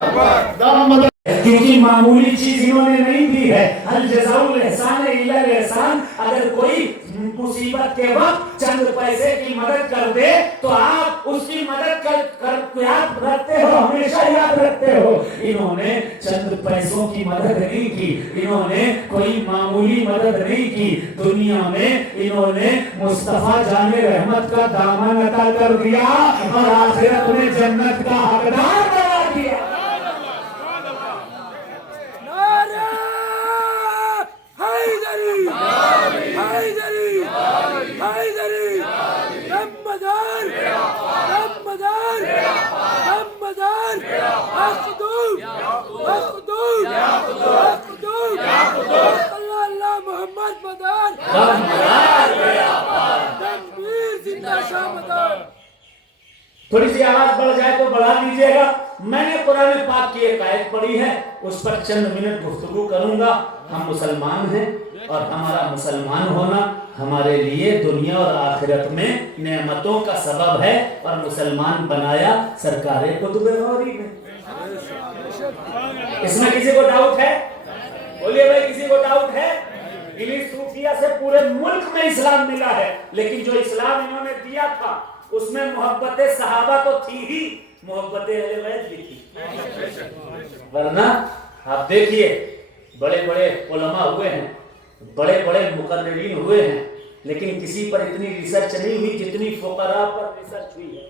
کیونکہ معمولی چیز انہوں نے نہیں دی ہے. الجزاء احسان الا الاحسان. اگر کوئی مصیبت کے وقت چند پیسے کی مدد کر دے تو آپ اس کی مدد کر یاد رکھتے ہو, ہمیشہ یاد رکھتے ہو. انہوں نے چند پیسوں کی مدد نہیں کی, انہوں نے کوئی معمولی مدد نہیں کی. دنیا میں انہوں نے مصطفیٰ جان رحمت کا دامن عطا کر دیا اور آخرت میں جنت کا حقدار بنا دیا. تھوڑی سی آواز بڑھ جائے تو بڑھا دیجئے گا. میں نے قرآن پاک کی ایک آیت پڑھی ہے, اس پر چند منٹ گفتگو کروں گا. ہم مسلمان ہیں اور ہمارا مسلمان ہونا ہمارے لیے دنیا اور آخرت میں نعمتوں کا سبب ہے, اور مسلمان بنایا سرکار قطب غوری نے. اس میں کسی کو ڈاؤٹ ہے؟ بولیے بھائی, کسی کو ڈاؤٹ ہے؟ انہی صوفیہ سے پورے ملک میں اسلام ملا ہے, لیکن جو اسلام انہوں نے دیا تھا اس میں محبت صحابہ تو تھی ہی, محبت اہل بیت بھی تھی. ورنہ آپ دیکھیے بڑے بڑے علماء ہوئے ہیں, بڑے بڑے مقررین ہوئے ہیں, لیکن کسی پر اتنی ریسرچ نہیں ہوئی جتنی فقراء پر ریسرچ ہوئی ہے.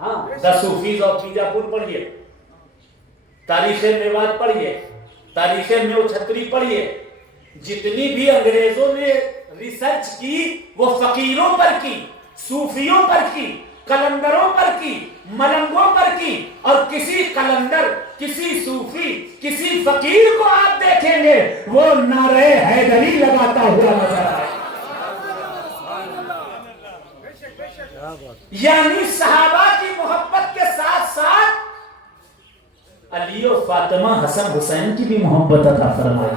ہاں, دا صوفیز آف بیجاپور پڑھیے, تاریخ میوات پڑھیے, تاریخ میو چھتری پڑھیے. جتنی بھی انگریزوں نے ریسرچ کی وہ فقیروں پر کی, صوفیوں پر کی, کلندروں پر کی, ملنگوں پر کی. اور کسی کلندر, کسی صوفی, کسی فقیر کو آپ دیکھیں گے وہ نعرہ حیدری لگاتا ہوا نظر آئے. یعنی صحابہ کی محبت کے ساتھ ساتھ علی و فاطمہ, حسن حسین کی بھی محبت عطا فرمائی,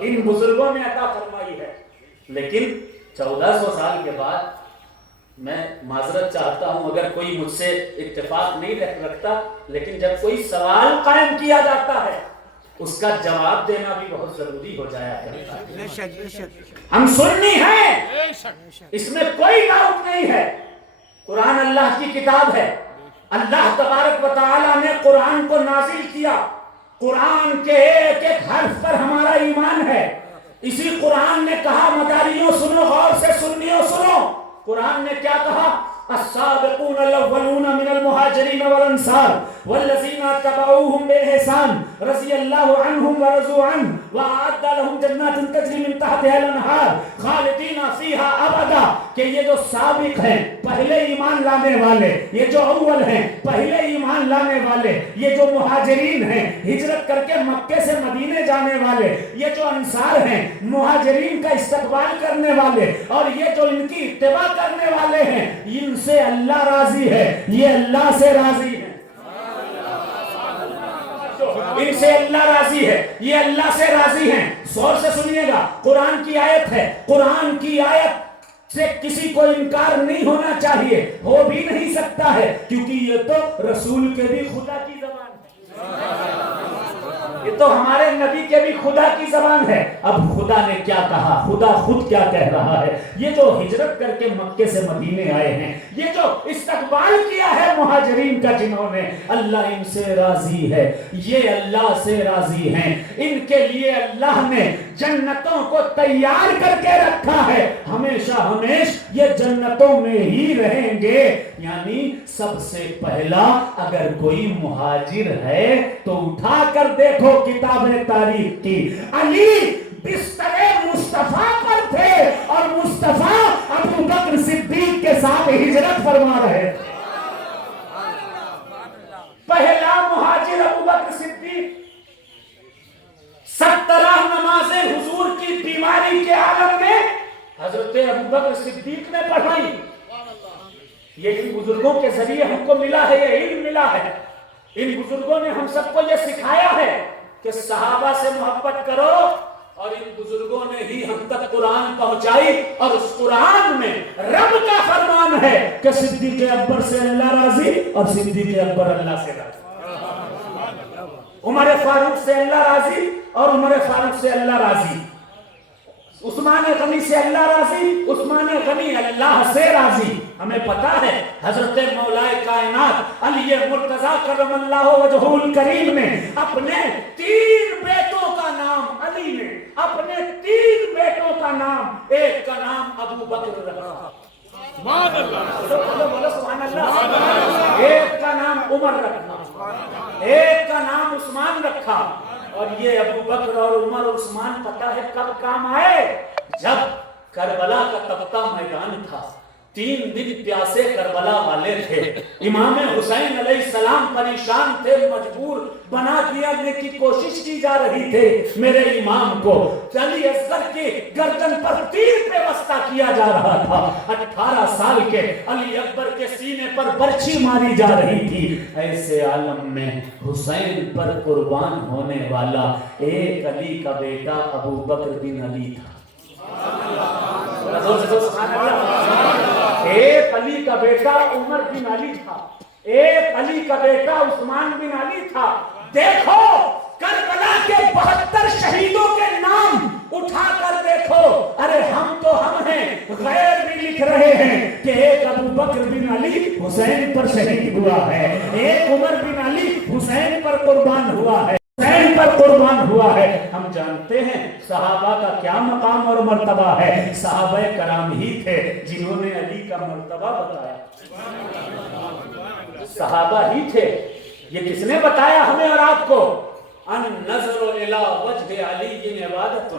ان بزرگوں نے عطا فرمائی ہے. لیکن 1400 سال کے بعد میں معذرت چاہتا ہوں اگر کوئی مجھ سے اتفاق نہیں رکھتا, لیکن جب کوئی سوال قائم کیا جاتا ہے اس کا جواب دینا بھی بہت ضروری ہو جایا کرتا ہے. ہم سنی ہیں, اس میں کوئی ڈاؤٹ نہیں ہے. قرآن اللہ کی کتاب ہے, اللہ تبارک و تعالی نے قرآن کو نازل کیا. قرآن کے ایک ایک حرف پر ہمارا ایمان ہے. اسی قرآن نے کہا, مداریوں سنو, غور سے سنیوں سنو. قرآن نے کیا کہا؟ السابقون الاولون من المہاجرین والانصار والذین اتبعوهم بإحسان رضی اللہ عنہم ورضوا عنہ وأعد لهم جنات تجری من تحتها الانہار خالدین فیہا ابدا. کہ یہ جو سابق ہیں, پہلے ایمان لانے والے, یہ جو اول ہیں, پہلے ایمان لانے والے, یہ جو مہاجرین ہیں, ہجرت کر کے مکے سے مدینے جانے والے, یہ جو انصار ہیں, مہاجرین کا استقبال کرنے والے, اور یہ جو ان کی اتباع کرنے والے ہیں, ان سے اللہ راضی ہے, یہ اللہ سے راضی ہے. ان سے اللہ راضی ہے, یہ اللہ سے راضی ہیں. غور سے سنیے گا, قرآن کی آیت ہے. قرآن کی آیت سے کسی کو انکار نہیں ہونا چاہیے, ہو بھی نہیں سکتا ہے, کیونکہ یہ تو رسول کے بھی خدا کی زبان ہے, یہ تو ہمارے نبی کے بھی خدا کی زبان ہے. اب خدا نے کیا کہا, خدا خود کیا کہہ رہا ہے. یہ جو ہجرت کر کے مکے سے مدینے آئے ہیں, یہ جو استقبال کیا ہے مہاجرین کا جنہوں نے, اللہ ان سے راضی ہے, یہ اللہ سے راضی ہیں. ان کے لیے اللہ نے جنتوں کو تیار کر کے رکھا ہے, ہمیشہ ہمیش یہ جنتوں میں ہی رہیں گے. یعنی سب سے پہلا اگر کوئی مہاجر ہے تو اٹھا کر دیکھو کتاب تاریخ کی, علی بستر مصطفیٰ پر تھے اور مصطفیٰ ابو بکر صدیق کے ساتھ ہجرت فرما رہے تھے. پہلا مہاجر ابو بکر صدیق, 17 نمازیں حضور کی بیماری کے عالم میں حضرت ابو بکر صدیق نے پڑھائی. یہ ان بزرگوں کے ذریعے ہم کو ملا ہے, یہ علم ملا ہے. ان بزرگوں نے ہم سب کو یہ سکھایا ہے کہ صحابہ سے محبت کرو, اور ان بزرگوں نے ہی ہم تک قرآن پہنچائی. اور اس قرآن میں رب کا فرمان ہے کہ صدیق اکبر سے اللہ راضی اور صدیق اکبر اللہ سے راضی. عمر فاروق سے اللہ راضی اور عمر فاروق سے اللہ راضی، عثمان غنی سے اللہ راضی، عثمان غنی اللہ سے راضی۔ ہمیں پتا ہے حضرت مولا کائنات علی مرتضیٰ کرم اللہ وجہہ الکریم نے اپنے 3 بیٹوں کا نام، علی نے اپنے 3 بیٹوں کا نام، ایک کا نام ابو بکر رکھا، سبحان اللہ، سبحان اللہ، ایک کا نام عمر رکھا، ایک کا نام عثمان رکھا۔ اور یہ ابو بکر اور عمر اور عثمان پتہ ہے کب کام آئے؟ جب کربلا کا تپتا میدان تھا، 3 دن پیاسے کربلا والے تھے، امام حسین علیہ السلام پریشان تھے، مجبور بنا دینے کی کوشش کی جا رہی تھی میرے امام کو، علی اصغر کی گردن پر تیر پیوستہ کیا جا رہا تھا، 18 سال کے علی اکبر کے سینے پر برچھی ماری جا رہی تھی۔ ایسے عالم میں حسین پر قربان ہونے والا ایک علی کا بیٹا ابو بکر بن علی تھا، ایک علی کا بیٹا عمر بن علی تھا، ایک علی کا بیٹا عثمان بن علی تھا۔ دیکھو کربلا کے 72 شہیدوں کے نام اٹھا کر دیکھو، ارے ہم تو ہم ہیں، غیر بھی لکھ رہے ہیں کہ ایک ابو بکر بن علی حسین پر شہید ہوا ہے، ایک عمر بن علی حسین پر قربان ہوا ہے، حسین پر قربان ہوا ہے۔ ہم جانتے ہیں صحابہ کا کیا مقام اور مرتبہ ہے، صحابہ کرام ہی تھے جنہوں نے علی کا مرتبہ بتایا، صحابہ ہی تھے۔ یہ کس نے بتایا ہمیں اور آپ کو؟ ان نظر الی وجہ علی عبادت،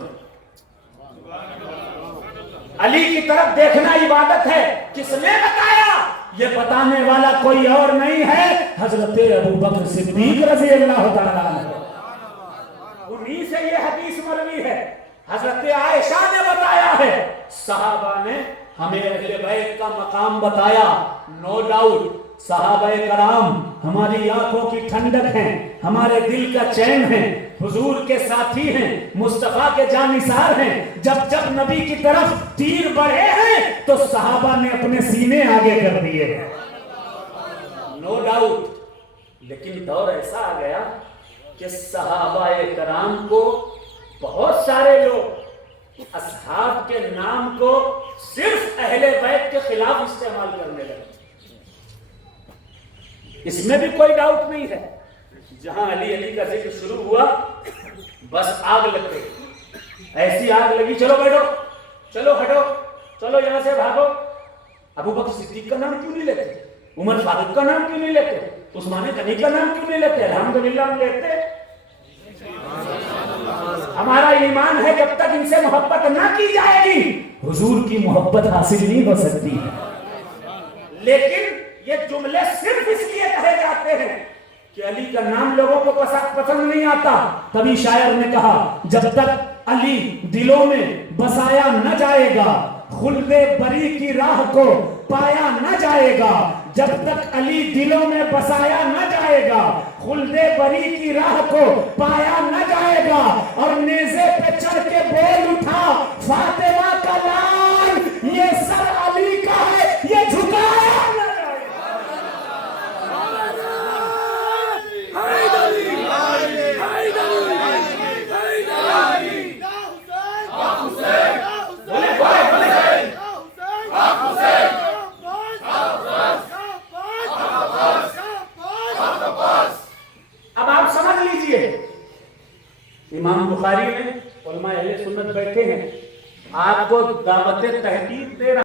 علی کی طرف دیکھنا عبادت ہے۔ کس نے بتایا؟ یہ بتانے والا کوئی اور نہیں ہے، حضرت ابو بکر صدیق رضی اللہ تعالیٰ عنہ، انہی سے یہ حدیث مروی ہے، حضرت عائشہ نے بتایا ہے، صحابہ نے ہمیں اہل بیت کا مقام بتایا۔ نو ڈاؤٹ صحابہ کرام ہماری آنکھوں کی ٹھنڈک ہیں، ہمارے دل کا چین ہیں، حضور کے ساتھی ہیں، مصطفیٰ کے جانثار ہیں۔ جب جب نبی کی طرف تیر بڑھے ہیں تو صحابہ نے اپنے سینے آگے کر دیے، نو ڈاؤٹ۔ لیکن دور ایسا آ گیا کہ صحابہ کرام کو بہت سارے لوگ اصحاب کے نام کو صرف اہل بیت کے خلاف استعمال کرنے لگے۔ اس میں بھی کوئی ڈاؤٹ نہیں ہے، جہاں علی علی کا ذکر شروع ہوا بس آگ لگ گئی، ایسی آگ لگی، چلو بیٹھو، چلو ہٹو، چلو یہاں سے بھاگو۔ ابو بکر صدیق کا نام کیوں نہیں لیتے؟ عمر فاروق کا نام کیوں نہیں لیتے؟ عثمان غنی کا نام کیوں نہیں لیتے؟ الحمدللہ ہم لیتے۔ ہمارا ایمان ہے جب تک ان سے محبت نہ کی جائے گی حضور کی محبت حاصل نہیں ہو سکتی۔ لیکن یہ جملے صرف اس لیے کہے جاتے ہیں کہ علی کا نام لوگوں کو پسند نہیں آتا۔ کبھی شاعر نے کہا جب تک علی دلوں میں بسایا نہ جائے گا خلد بری کی راہ کو پایا نہ جائے گا، جب تک علی دلوں میں بسایا نہ جائے گا خلد بری کی راہ کو پایا نہ جائے گا۔ اور نیزے پہ چڑھ کے بول اٹھا فاطمہ کا لال یہ سر علی کا ہے، یہ جھکایا نہ جائے گا۔ اب آپ سمجھ لیجئے، امام بخاری میں علماء اہل سنت بیٹھے ہیں، آپ کو دعوت تحقیق دے رہا